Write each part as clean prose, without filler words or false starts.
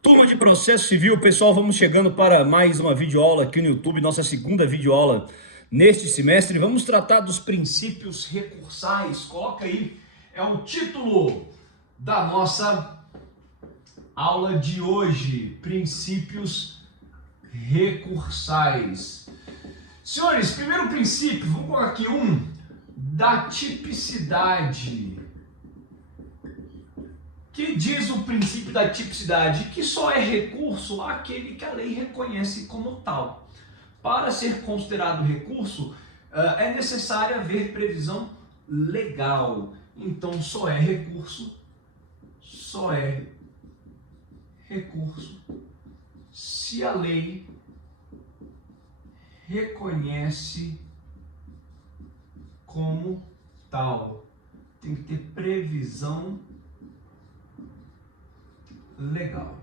Turma de Processo Civil, pessoal, vamos chegando para mais uma videoaula aqui no YouTube, nossa segunda videoaula neste semestre. Vamos tratar dos princípios recursais. Coloca aí, é o título da nossa aula de hoje, princípios recursais. Senhores, primeiro princípio, vamos colocar aqui da tipicidade. Que diz o princípio da tipicidade? Que só é recurso aquele que a lei reconhece como tal. Para ser considerado recurso, é necessário haver previsão legal. Então, só é recurso se a lei reconhece como tal. Tem que ter previsão legal.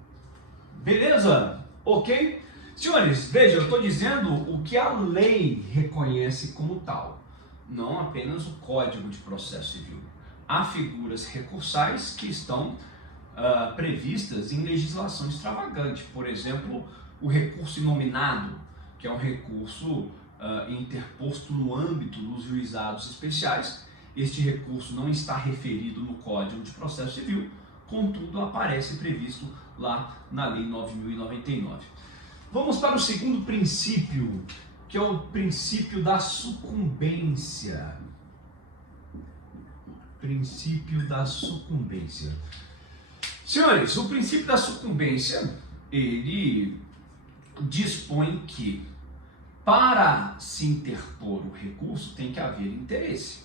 Beleza? Ok? Senhores, vejam, eu estou dizendo o que a lei reconhece como tal, não apenas o Código de Processo Civil. Há figuras recursais que estão previstas em legislação extravagante. Por exemplo, o recurso inominado, que é um recurso interposto no âmbito dos juizados especiais. Este recurso não está referido no Código de Processo Civil, contudo aparece previsto lá na Lei 9.099. Vamos para o segundo princípio, que é o princípio da sucumbência. Princípio da sucumbência. Senhores, o princípio da sucumbência, ele dispõe que para se interpor o recurso tem que haver interesse.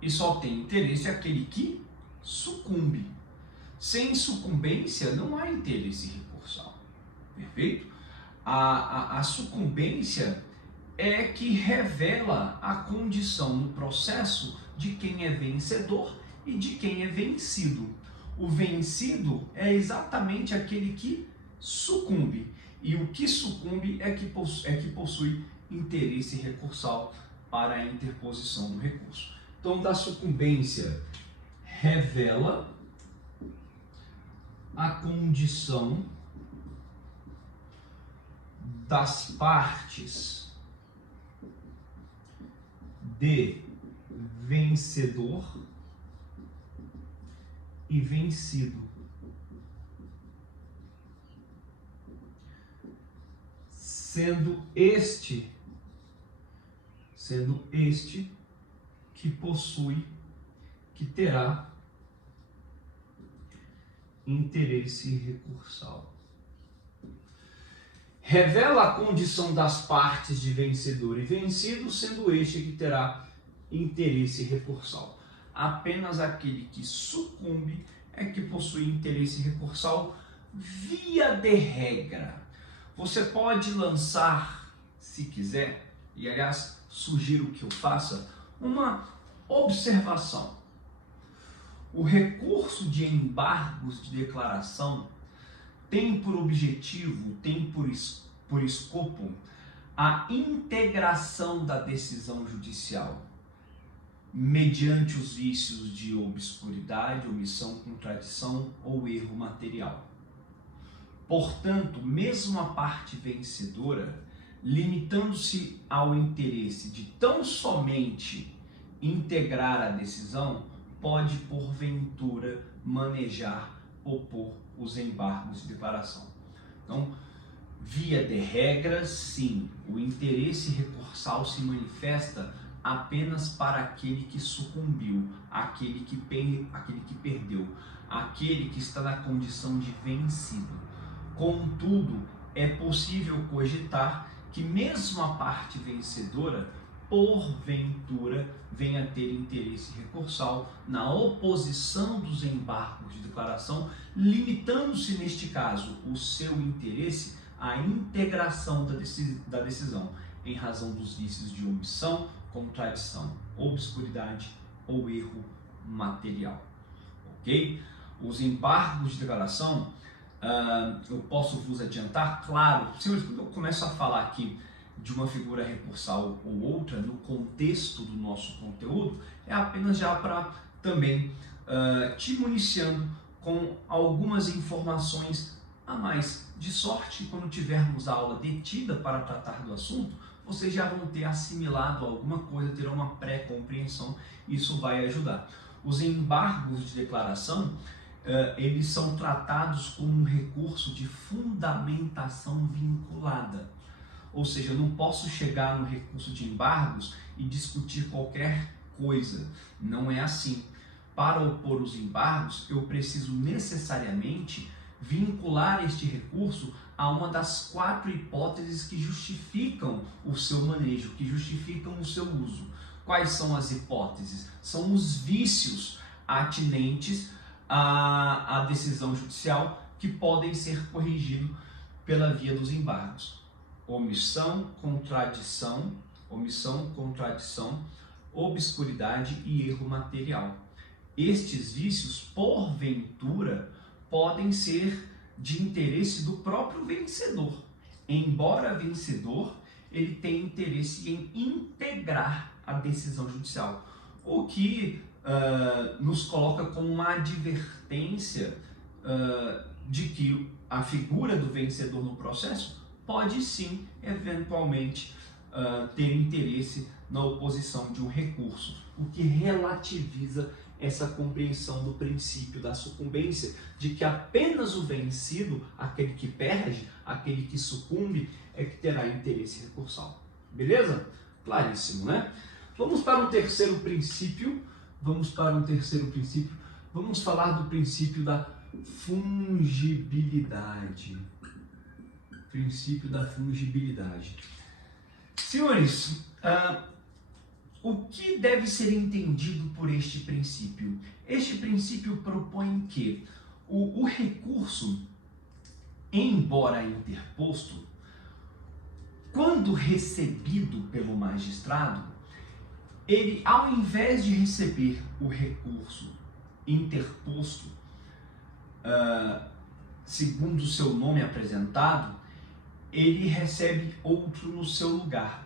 E só tem interesse aquele que sucumbe. Sem sucumbência não há interesse recursal. Perfeito? A sucumbência é que revela a condição no processo de quem é vencedor e de quem é vencido. O vencido é exatamente aquele que sucumbe. E o que sucumbe é que possui interesse recursal para a interposição do recurso. Então, da sucumbência revela a condição das partes de vencedor e vencido, sendo este que possui, que terá interesse recursal. Revela a condição das partes de vencedor e vencido, sendo este que terá interesse recursal. Apenas aquele que sucumbe é que possui interesse recursal via de regra. Você pode lançar, se quiser, e aliás, sugiro que eu faça, uma observação. O recurso de embargos de declaração tem por objetivo, tem por escopo a integração da decisão judicial mediante os vícios de obscuridade, omissão, contradição ou erro material. Portanto, mesmo a parte vencedora, limitando-se ao interesse de tão somente integrar a decisão, pode, porventura, manejar, opor os embargos de declaração. Então, via de regra, sim, o interesse recursal se manifesta apenas para aquele que sucumbiu, aquele que perdeu, aquele que está na condição de vencido. Contudo, é possível cogitar que mesmo a parte vencedora, porventura, venha a ter interesse recursal na oposição dos embargos de declaração, limitando-se, neste caso, o seu interesse à integração da decisão, em razão dos vícios de omissão, contradição, obscuridade ou erro material. Ok? Os embargos de declaração, eu posso vos adiantar, claro, quando eu começo a falar aqui de uma figura recursal ou outra no contexto do nosso conteúdo, é apenas já para também te municiando com algumas informações Ah, mas de sorte, quando tivermos a aula detida para tratar do assunto, vocês já vão ter assimilado alguma coisa, terão uma pré-compreensão, isso vai ajudar. Os embargos de declaração, eles são tratados como um recurso de fundamentação vinculada. Ou seja, eu não posso chegar no recurso de embargos e discutir qualquer coisa. Não é assim. Para opor os embargos, eu preciso necessariamente vincular este recurso a uma das 4 hipóteses que justificam o seu manejo, que justificam o seu uso. Quais são as hipóteses? São os vícios atinentes à decisão judicial que podem ser corrigidos pela via dos embargos. Omissão, contradição, obscuridade e erro material. Estes vícios, porventura, podem ser de interesse do próprio vencedor. Embora vencedor, ele tem interesse em integrar a decisão judicial, o que nos coloca como uma advertência de que a figura do vencedor no processo pode sim, eventualmente, ter interesse na oposição de um recurso, o que relativiza essa compreensão do princípio da sucumbência, de que apenas o vencido, aquele que perde, aquele que sucumbe, é que terá interesse recursal. Beleza? Claríssimo, né? Vamos para um terceiro princípio. Vamos falar do princípio da fungibilidade. Princípio da fungibilidade. Senhores, o que deve ser entendido por este princípio? Este princípio propõe que o recurso, embora interposto, quando recebido pelo magistrado, ele, ao invés de receber o recurso interposto, segundo o seu nome apresentado, ele recebe outro no seu lugar.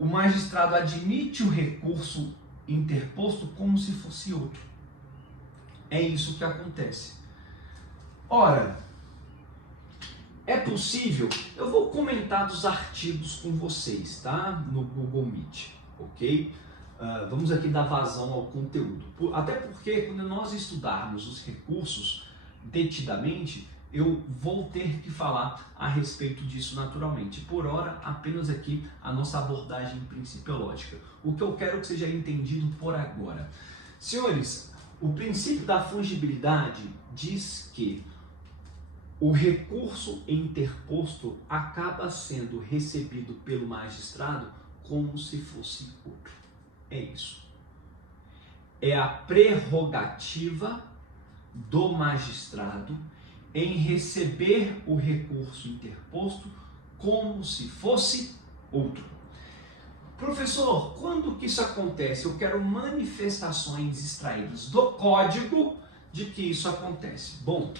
O magistrado admite o recurso interposto como se fosse outro. É isso que acontece. Ora, é possível, eu vou comentar dos artigos com vocês, tá? No Google Meet, ok? Vamos aqui dar vazão ao conteúdo. Até porque quando nós estudarmos os recursos detidamente, eu vou ter que falar a respeito disso naturalmente. Por ora, apenas aqui a nossa abordagem principiológica. O que eu quero que seja entendido por agora. Senhores, o princípio da fungibilidade diz que o recurso interposto acaba sendo recebido pelo magistrado como se fosse outro. É isso. É a prerrogativa do magistrado em receber o recurso interposto como se fosse outro. Professor, quando que isso acontece? Eu quero manifestações extraídas do código de que isso acontece. Bom,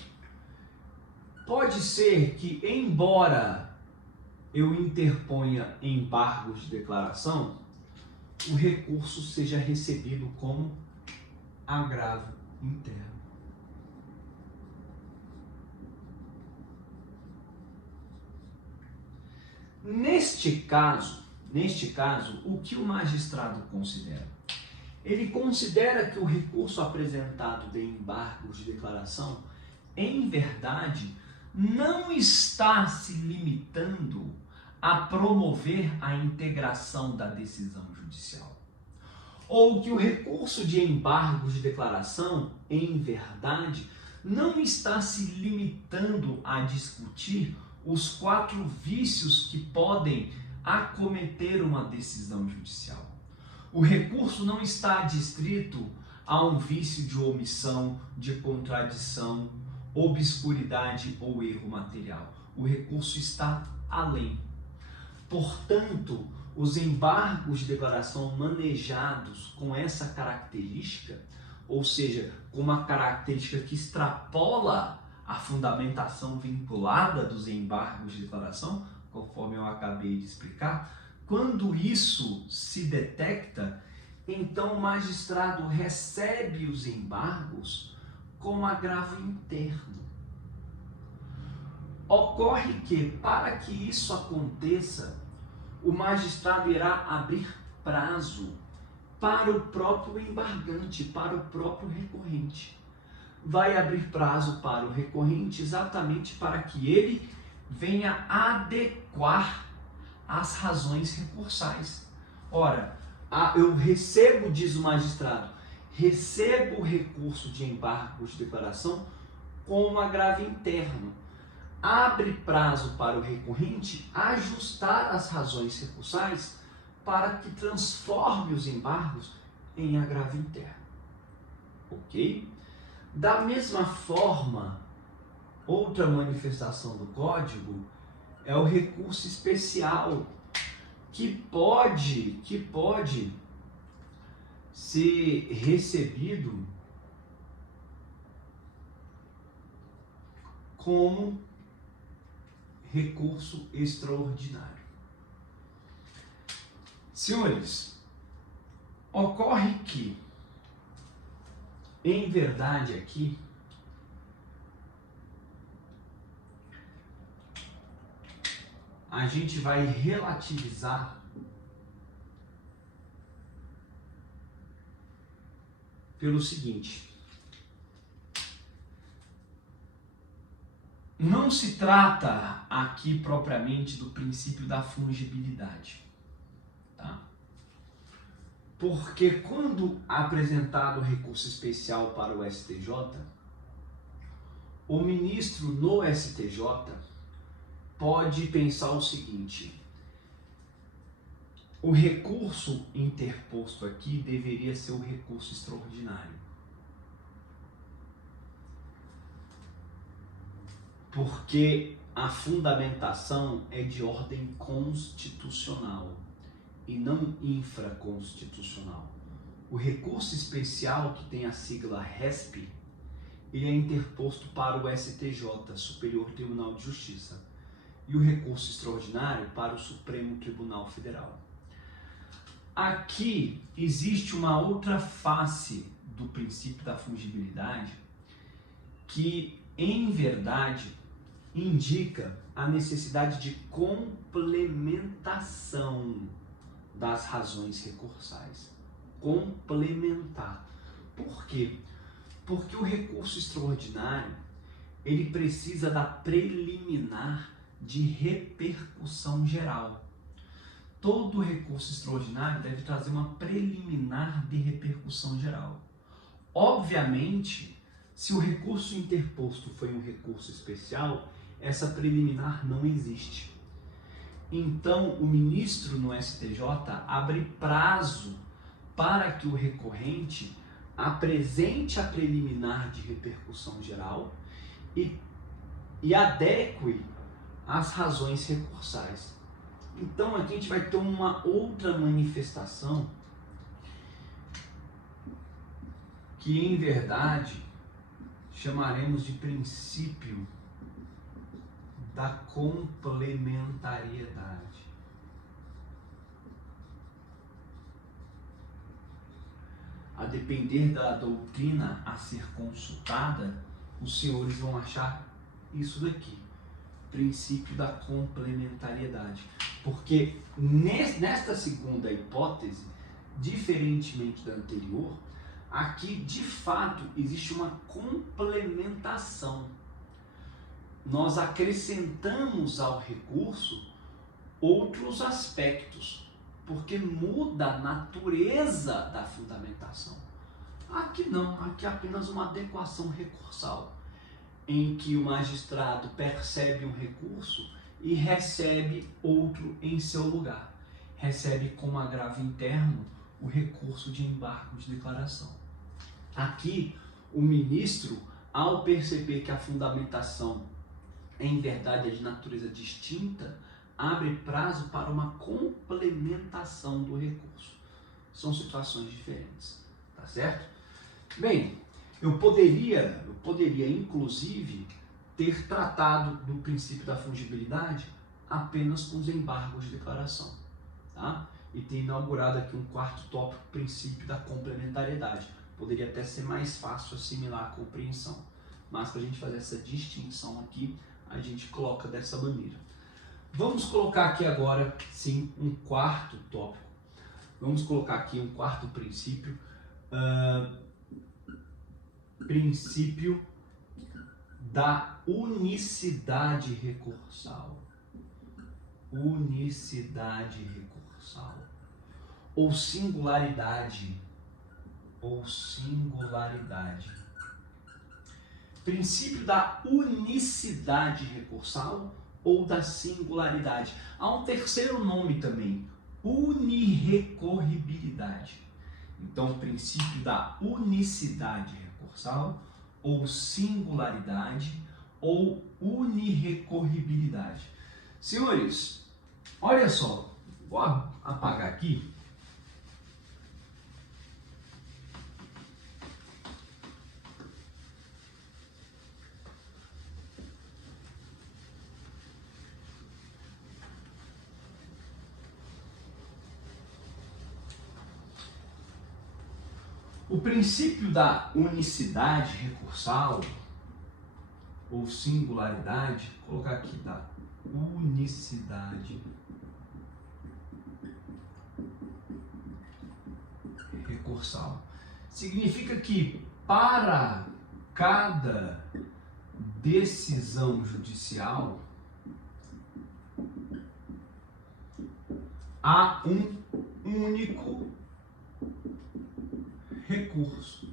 pode ser que, embora eu interponha embargos de declaração, o recurso seja recebido como agravo interno. Neste caso, o que o magistrado considera? Ele considera que o recurso apresentado de embargos de declaração, em verdade, não está se limitando a promover a integração da decisão judicial. Ou que o recurso de embargos de declaração, em verdade, não está se limitando a discutir os 4 vícios que podem acometer uma decisão judicial. O recurso não está adstrito a um vício de omissão, de contradição, obscuridade ou erro material. O recurso está além. Portanto, os embargos de declaração manejados com essa característica, ou seja, com uma característica que extrapola a fundamentação vinculada dos embargos de declaração, conforme eu acabei de explicar, quando isso se detecta, então o magistrado recebe os embargos com agravo interno. Ocorre que, para que isso aconteça, o magistrado irá abrir prazo para o próprio embargante, para o próprio recorrente. Vai abrir prazo para o recorrente exatamente para que ele venha adequar as razões recursais. Ora, eu recebo, diz o magistrado, recebo o recurso de embargo de declaração com um agravo interno. Abre prazo para o recorrente ajustar as razões recursais para que transforme os embargos em agravo interno. Ok? Da mesma forma, outra manifestação do Código é o recurso especial, que pode ser recebido como recurso extraordinário. Senhores, ocorre que, em verdade aqui, a gente vai relativizar pelo seguinte: não se trata aqui propriamente do princípio da fungibilidade, tá? Porque quando apresentado o recurso especial para o STJ, o ministro no STJ pode pensar o seguinte: o recurso interposto aqui deveria ser o recurso extraordinário. Porque a fundamentação é de ordem constitucional e não infraconstitucional. O recurso especial, que tem a sigla RESP, ele é interposto para o STJ, Superior Tribunal de Justiça, e o recurso extraordinário para o Supremo Tribunal Federal. Aqui existe uma outra face do princípio da fungibilidade que, em verdade, indica a necessidade de complementação das razões recursais. Complementar. Por quê? Porque o recurso extraordinário, ele precisa da preliminar de repercussão geral. Todo recurso extraordinário deve trazer uma preliminar de repercussão geral. Obviamente, se o recurso interposto foi um recurso especial, essa preliminar não existe. Então, o ministro no STJ abre prazo para que o recorrente apresente a preliminar de repercussão geral e adeque as razões recursais. Então, aqui a gente vai ter uma outra manifestação que, em verdade, chamaremos de princípio da complementariedade. A depender da doutrina a ser consultada, os senhores vão achar isso daqui, princípio da complementariedade. Porque nesta segunda hipótese, diferentemente da anterior, aqui de fato existe uma complementação. Nós acrescentamos ao recurso outros aspectos, porque muda a natureza da fundamentação. Aqui não, aqui é apenas uma adequação recursal, em que o magistrado percebe um recurso e recebe outro em seu lugar. Recebe como agravo interno o recurso de embargo de declaração. Aqui, o ministro, ao perceber que a fundamentação em verdade é de natureza distinta, abre prazo para uma complementação do recurso. São situações diferentes, tá certo? Bem, eu poderia inclusive ter tratado do princípio da fungibilidade apenas com os embargos de declaração, tá? E ter inaugurado aqui um quarto tópico, princípio da complementariedade, Poderia até ser mais fácil assimilar a compreensão, mas para a gente fazer essa distinção aqui, a gente coloca dessa maneira. Vamos colocar aqui agora, sim, um quarto tópico. Vamos colocar aqui um quarto princípio. Princípio da unicidade recursal. Unicidade recursal. Ou singularidade. Ou singularidade. Princípio da unicidade recursal ou da singularidade. Há um terceiro nome também, unirrecorribilidade. Então, o princípio da unicidade recursal ou singularidade ou unirrecorribilidade. Senhores, olha só, vou apagar aqui. O princípio da unicidade recursal ou singularidade, vou colocar aqui, da unicidade recursal, significa que para cada decisão judicial há um único recurso.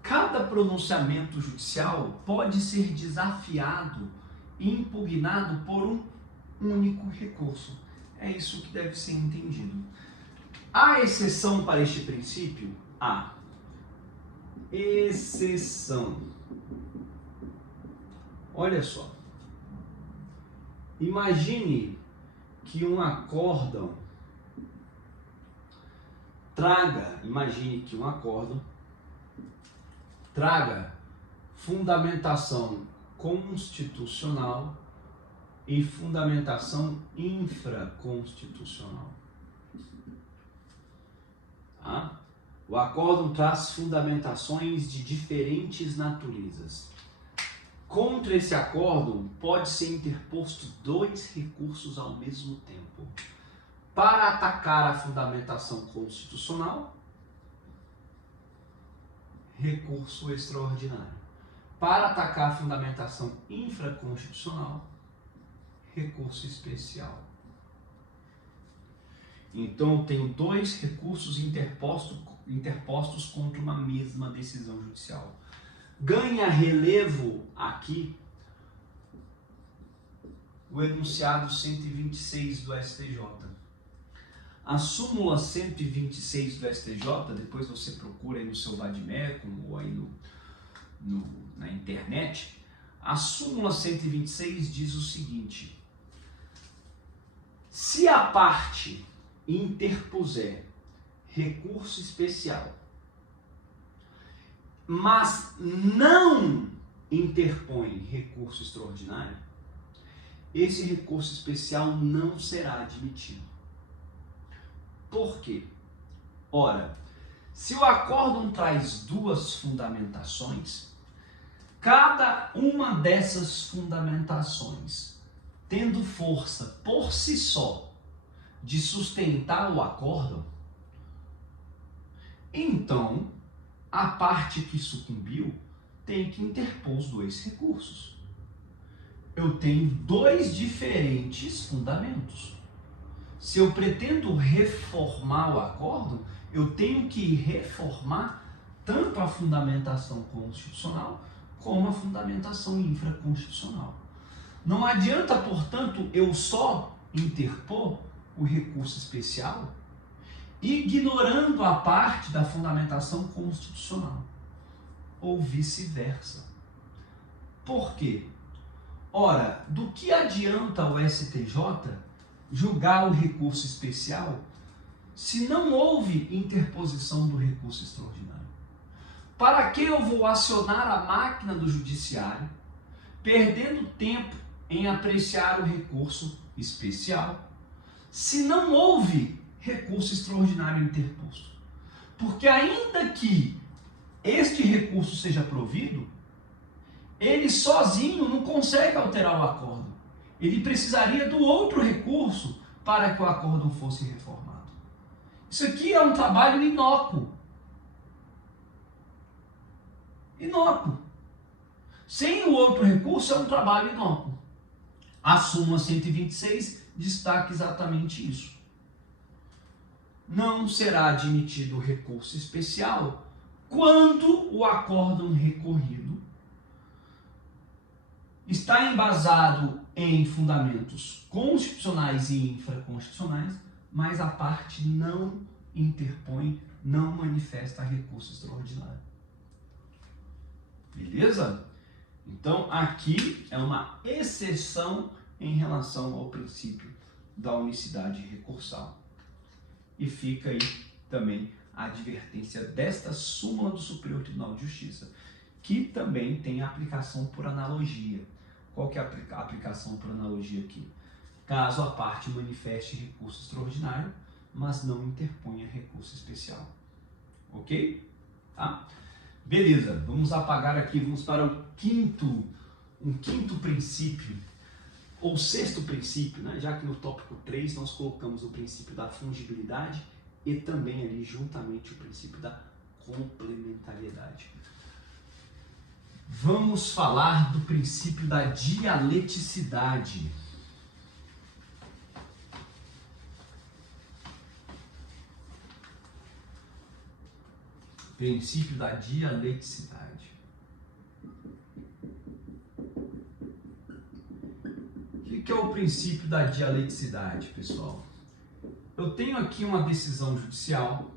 Cada pronunciamento judicial pode ser desafiado e impugnado por um único recurso. É isso que deve ser entendido. Há exceção para este princípio? Há. Exceção. Olha só. Imagine que um acórdão traga fundamentação constitucional e fundamentação infraconstitucional. Tá? O acórdão traz fundamentações de diferentes naturezas. Contra esse acórdão pode ser interposto 2 recursos ao mesmo tempo. Para atacar a fundamentação constitucional, recurso extraordinário. Para atacar a fundamentação infraconstitucional, recurso especial. Então, eu tenho 2 recursos interpostos contra uma mesma decisão judicial. Ganha relevo aqui o enunciado 126 do STJ. A súmula 126 do STJ, depois você procura aí no seu Vademecum ou aí na internet, a súmula 126 diz o seguinte: se a parte interpuser recurso especial, mas não interpõe recurso extraordinário, esse recurso especial não será admitido. Por quê? Ora, se o acórdão traz 2 fundamentações, cada uma dessas fundamentações, tendo força por si só de sustentar o acórdão, então a parte que sucumbiu tem que interpor os 2 recursos. Eu tenho 2 diferentes fundamentos. Se eu pretendo reformar o acórdão, eu tenho que reformar tanto a fundamentação constitucional como a fundamentação infraconstitucional. Não adianta, portanto, eu só interpor o recurso especial ignorando a parte da fundamentação constitucional, ou vice-versa. Por quê? Ora, do que adianta o STJ julgar o recurso especial se não houve interposição do recurso extraordinário? Para que eu vou acionar a máquina do judiciário, perdendo tempo em apreciar o recurso especial, se não houve recurso extraordinário interposto? Porque ainda que este recurso seja provido, ele sozinho não consegue alterar o acórdão. Ele precisaria do outro recurso para que o acórdão fosse reformado. Isso aqui é um trabalho inócuo. Inócuo. Sem o outro recurso é um trabalho inócuo. A súmula 126 destaca exatamente isso. Não será admitido recurso especial quando o acórdão recorrido está embasado em fundamentos constitucionais e infraconstitucionais, mas a parte não interpõe, não manifesta recurso extraordinário. Beleza? Então, aqui é uma exceção em relação ao princípio da unicidade recursal. E fica aí também a advertência desta súmula do Superior Tribunal de Justiça, que também tem aplicação por analogia. Qual que é a aplicação por analogia aqui? Caso a parte manifeste recurso extraordinário, mas não interponha recurso especial. Ok? Tá? Beleza, vamos apagar aqui, vamos para um quinto princípio, ou sexto princípio, né? Já que no tópico 3 nós colocamos o princípio da fungibilidade e também ali juntamente o princípio da complementariedade. Vamos falar do princípio da dialeticidade. Princípio da dialeticidade. O que é o princípio da dialeticidade, pessoal? Eu tenho aqui uma decisão judicial,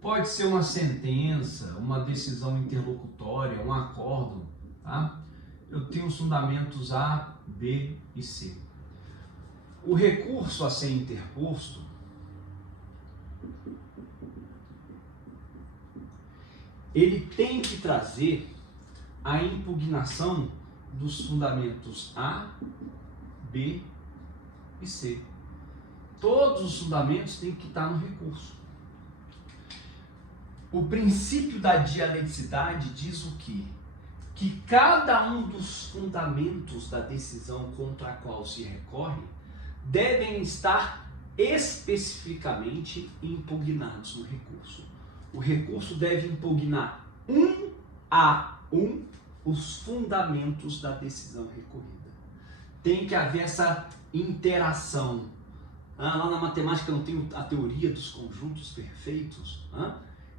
pode ser uma sentença, uma decisão interlocutória, um acórdão, tá? Eu tenho os fundamentos A, B e C. O recurso a ser interposto ele tem que trazer a impugnação dos fundamentos A, B e C. Todos os fundamentos têm que estar no recurso. O princípio da dialeticidade diz o quê? Que cada um dos fundamentos da decisão contra a qual se recorre devem estar especificamente impugnados no recurso. O recurso deve impugnar um a um os fundamentos da decisão recorrida. Tem que haver essa interação. Lá na matemática não tem a teoria dos conjuntos perfeitos.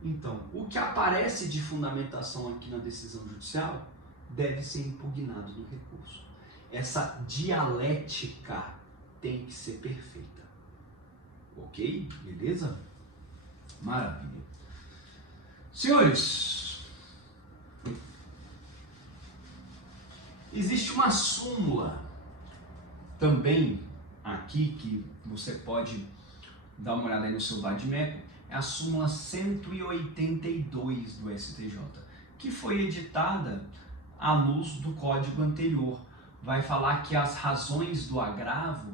Então, o que aparece de fundamentação aqui na decisão judicial deve ser impugnado no recurso. Essa dialética tem que ser perfeita. Ok? Beleza? Maravilha. Senhores, existe uma súmula também aqui que você pode dar uma olhada aí no seu vadimeco, é a súmula 182 do STJ, que foi editada à luz do código anterior. Vai falar que as razões do agravo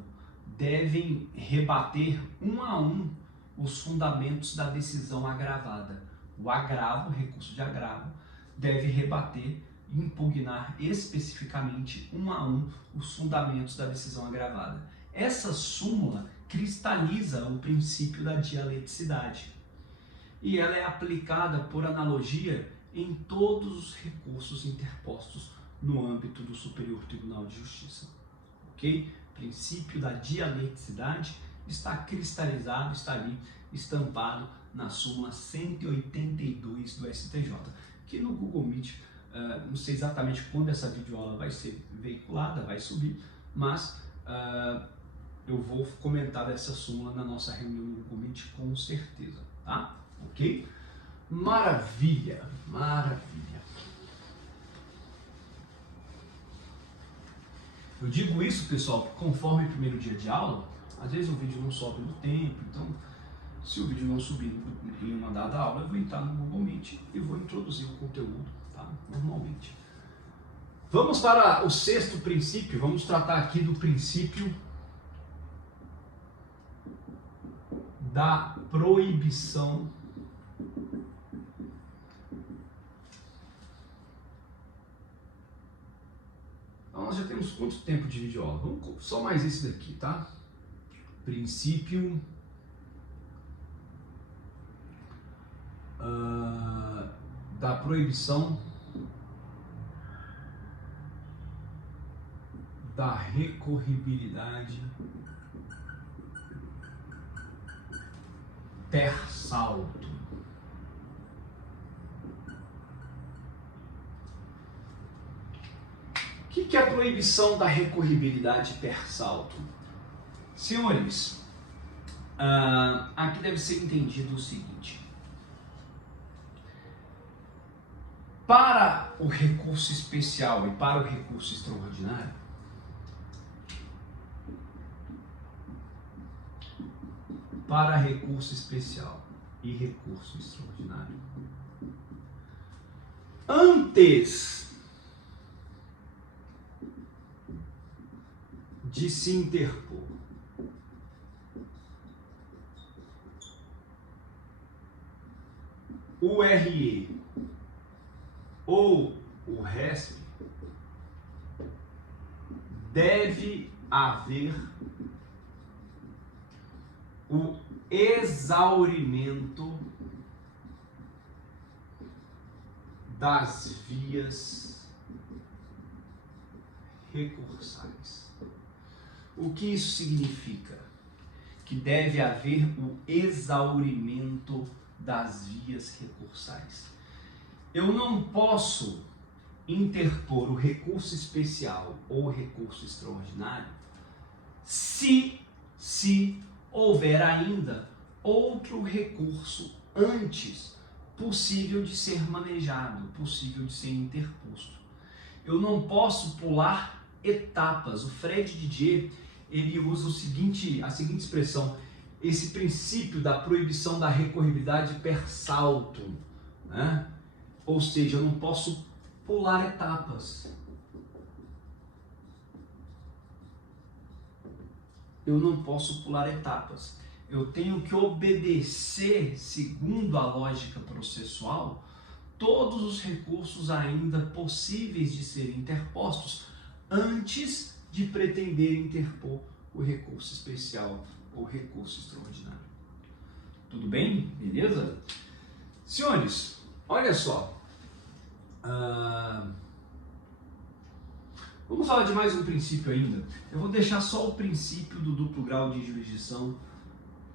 devem rebater um a um os fundamentos da decisão agravada. O agravo, o recurso de agravo, deve rebater e impugnar especificamente um a um os fundamentos da decisão agravada. Essa súmula cristaliza o princípio da dialeticidade e ela é aplicada por analogia em todos os recursos interpostos no âmbito do Superior Tribunal de Justiça. Ok? O princípio da dialeticidade está cristalizado, está ali estampado na súmula 182 do STJ, que no Google Meet, não sei exatamente quando essa videoaula vai ser veiculada, vai subir, mas eu vou comentar dessa súmula na nossa reunião no Google Meet com certeza, tá? Ok? Maravilha, maravilha. Eu digo isso, pessoal, porque conforme o primeiro dia de aula, às vezes o vídeo não sobe no tempo, então se o vídeo não subir em uma dada aula, eu vou entrar no Google Meet e vou introduzir o conteúdo, tá? Normalmente. Vamos para o sexto princípio, vamos tratar aqui do princípio da proibição Então, nós já temos quanto tempo de videoaula? Vamos só mais esse daqui, tá? Princípio da proibição da recorribilidade per salto. O que é a proibição da recorribilidade per salto? Senhores, aqui deve ser entendido o seguinte. Para o recurso especial e para o recurso extraordinário, para recurso especial e recurso extraordinário, antes de se interpor o RE ou o RESP, deve haver o exaurimento das vias recursais. O que isso significa? Que deve haver o exaurimento das vias recursais. Eu não posso interpor o recurso especial ou o recurso extraordinário se houver ainda outro recurso antes possível de ser manejado, possível de ser interposto. Eu não posso pular etapas. O Fred Didier, ele usa a seguinte expressão, esse princípio da proibição da recorribilidade per salto, né? Ou seja, eu não posso pular etapas. Eu não posso pular etapas. Eu tenho que obedecer, segundo a lógica processual, todos os recursos ainda possíveis de serem interpostos antes de pretender interpor o recurso especial ou recurso extraordinário. Tudo bem? Beleza? Senhores, olha só. Vamos falar de mais um princípio ainda. Eu vou deixar só o princípio do duplo grau de jurisdição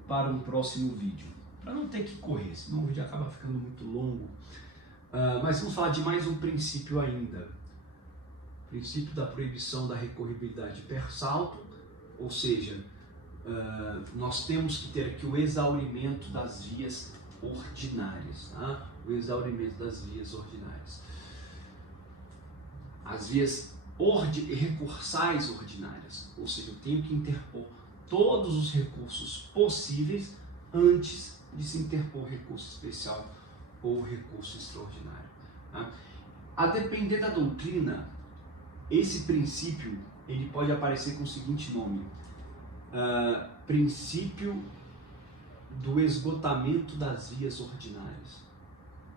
para um próximo vídeo, para não ter que correr, senão o vídeo acaba ficando muito longo. Mas vamos falar de mais um princípio ainda. Princípio da proibição da recorribilidade per salto, ou seja, nós temos que ter aqui o exaurimento das vias ordinárias, tá? O exaurimento das vias ordinárias. As vias recursais ordinárias, ou seja, eu tenho que interpor todos os recursos possíveis antes de se interpor o recurso especial ou recurso extraordinário. Tá? A depender da doutrina, esse princípio ele pode aparecer com o seguinte nome: princípio do esgotamento das vias ordinárias.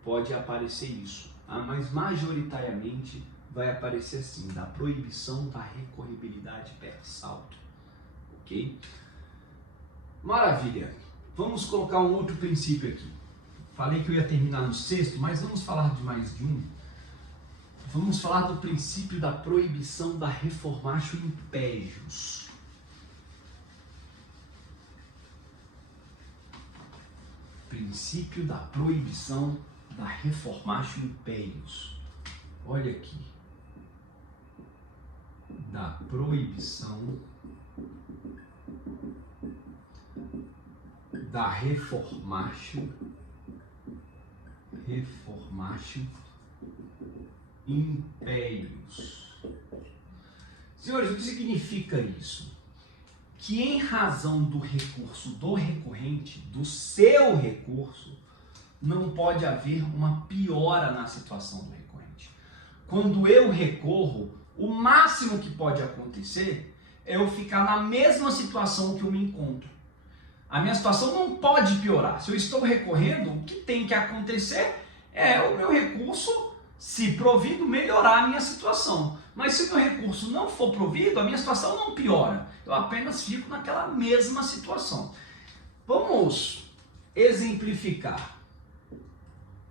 Pode aparecer isso, tá? Mas majoritariamente vai aparecer assim, da proibição da recorribilidade per salto. Ok? Maravilha! Vamos colocar um outro princípio aqui. Falei que eu ia terminar no sexto, mas vamos falar de mais de um. Vamos falar do princípio da proibição da reformatio imperius. Princípio da proibição da reformatio imperius. Olha aqui. Da proibição da reformatio imperius. Senhores, o que significa isso? Que em razão do recurso do recorrente, do seu recurso, não pode haver uma piora na situação do recorrente. Quando eu recorro, o máximo que pode acontecer é eu ficar na mesma situação que eu me encontro. A minha situação não pode piorar. Se eu estou recorrendo, o que tem que acontecer é o meu recurso, se provido, melhorar a minha situação. Mas se o meu recurso não for provido, a minha situação não piora. Eu apenas fico naquela mesma situação. Vamos exemplificar.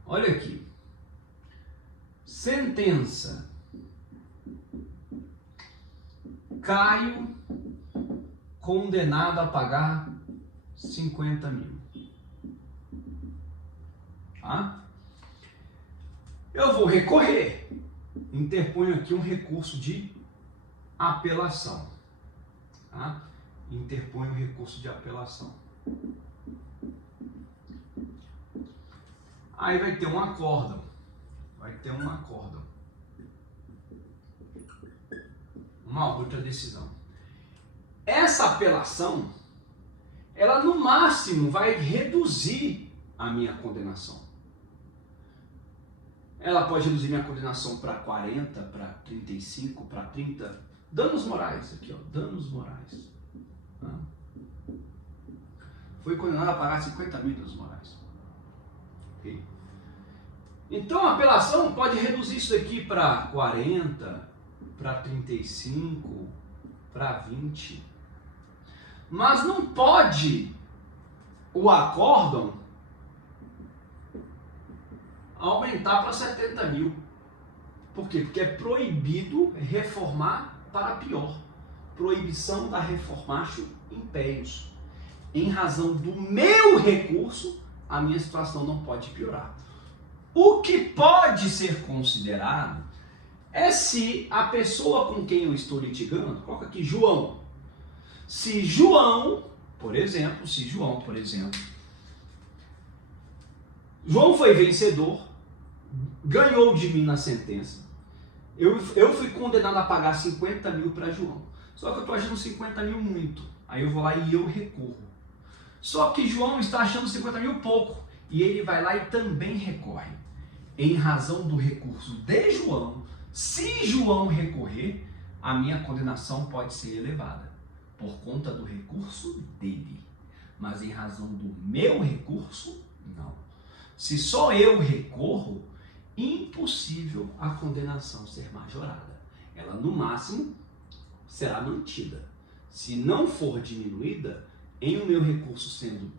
Olha aqui. Sentença. Caio condenado a pagar 50 mil. Tá? Eu vou recorrer. Interponho aqui um recurso de apelação. Tá? Interponho um recurso de apelação. Aí vai ter um acórdão. Uma outra decisão. Essa apelação, ela no máximo vai reduzir a minha condenação. Ela pode reduzir minha condenação para 40, para 35, para 30. Danos morais, aqui ó, danos morais. Tá? Foi condenado a pagar 50 mil danos morais. Okay? Então a apelação pode reduzir isso daqui para 40, para 35, para 20. Mas não pode o acórdão aumentar para 70 mil. Por quê? Porque é proibido reformar para pior. Proibição da reformatio impeius. Em razão do meu recurso, a minha situação não pode piorar. O que pode ser considerado é se a pessoa com quem eu estou litigando, coloca aqui João. Se João, por exemplo, João foi vencedor, ganhou de mim na sentença. Eu fui condenado a pagar 50 mil para João. Só que eu estou achando 50 mil muito. Aí eu vou lá e eu recorro. Só que João está achando 50 mil pouco. E ele vai lá e também recorre. Em razão do recurso de João, se João recorrer, a minha condenação pode ser elevada. Por conta do recurso dele. Mas em razão do meu recurso, não. Se só eu recorro, impossível a condenação ser majorada. Ela, no máximo, será mantida. Se não for diminuída, em o meu recurso sendo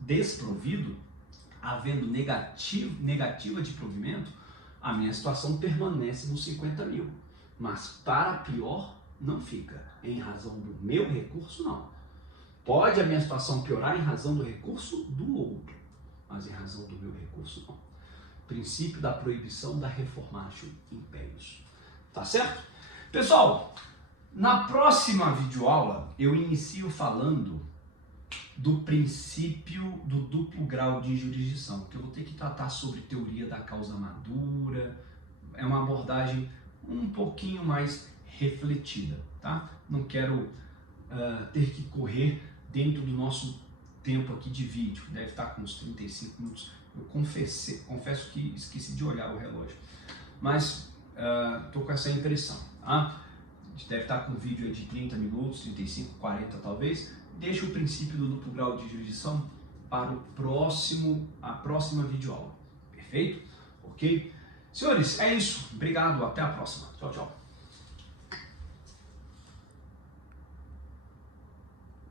desprovido, havendo negativa de provimento, a minha situação permanece nos 50 mil. Mas para pior, não fica. Em razão do meu recurso, não. Pode a minha situação piorar em razão do recurso do outro, mas em razão do meu recurso, não. Princípio da proibição da reformatio impeius. Tá certo? Pessoal, na próxima videoaula eu inicio falando do princípio do duplo grau de jurisdição, que eu vou ter que tratar sobre teoria da causa madura. É uma abordagem um pouquinho mais refletida, tá? Não quero ter que correr dentro do nosso tempo aqui de vídeo, que deve estar com uns 35 minutos. Eu confesso que esqueci de olhar o relógio, mas estou com essa impressão, tá? A gente deve estar com um vídeo de 30 minutos, 35, 40 talvez. Deixa o princípio do duplo grau de jurisdição para a próxima videoaula. Perfeito? Ok? Senhores, é isso. Obrigado. Até a próxima. Tchau, tchau.